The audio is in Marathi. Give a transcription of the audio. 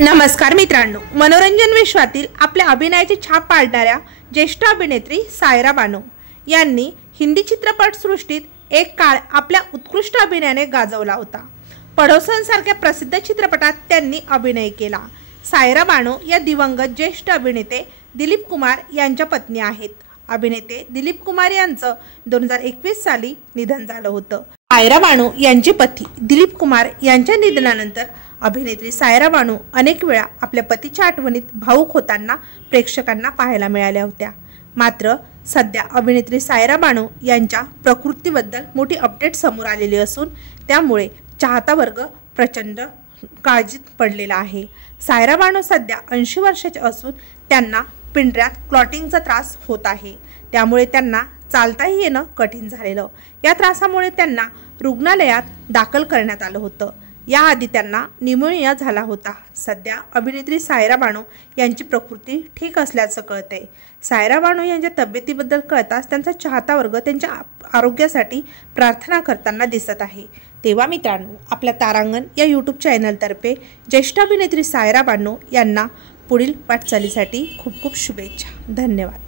नमस्कार मित्रांनो, मनोरंजन विश्वातील आपल्या अभिनयाची छाप पाडणाऱ्या ज्येष्ठ अभिनेत्री सायरा बानो यांनी हिंदी चित्रपटसृष्टीत एक काळ आपल्या उत्कृष्ट अभिनयाने गाजवला होता। पडोसनसारख्या प्रसिद्ध चित्रपटात त्यांनी अभिनय केला। सायरा बानो या दिवंगत ज्येष्ठ अभिनेते दिलीप कुमार यांच्या पत्नी आहेत। अभिनेते दिलीप कुमार यांचं 2021 साली निधन झालं होतं। सायरा बानो यांचे पती दिलीप कुमार यांच्या निधनानंतर अभिनेत्री सायरा बानो अनेक वेळा आपल्या पतीच्या आठवणीत भावुक होताना प्रेक्षकांना पाहायला मिळाल्या होत्या। मात्र सध्या अभिनेत्री सायरा बानो यांच्या प्रकृतीबद्दल मोठी अपडेट समोर आलेली असून त्यामुळे चाहता वर्ग प्रचंड काळजीत पडलेला आहे। सायरा बानो सध्या 80 वर्षाचे असून त्यांना पिंजऱ्यात क्लॉटिंगचा त्रास होत आहे, त्यामुळे त्यांना चालताही येणं कठीण झालेलं। या त्रासामुळे त्यांना रुग्णालयात दाखल करण्यात आलं होतं। याआधी त्यांना न्यूमोनिया झाला होता। सध्या अभिनेत्री सायरा बानो यांची प्रकृती ठीक असल्याचं कळतंय। सायरा बानो यांच्या तब्येतीबद्दल कळताच त्यांचा चाहता वर्ग त्यांच्या आरोग्यासाठी प्रार्थना करताना दिसत आहे। तेव्हा मित्रांनो, आपल्या तारांगण या यूट्यूब चॅनलतर्फे ज्येष्ठ अभिनेत्री सायरा बानो यांना पुढील वाटचालीसाठी खूप खूप शुभेच्छा। धन्यवाद।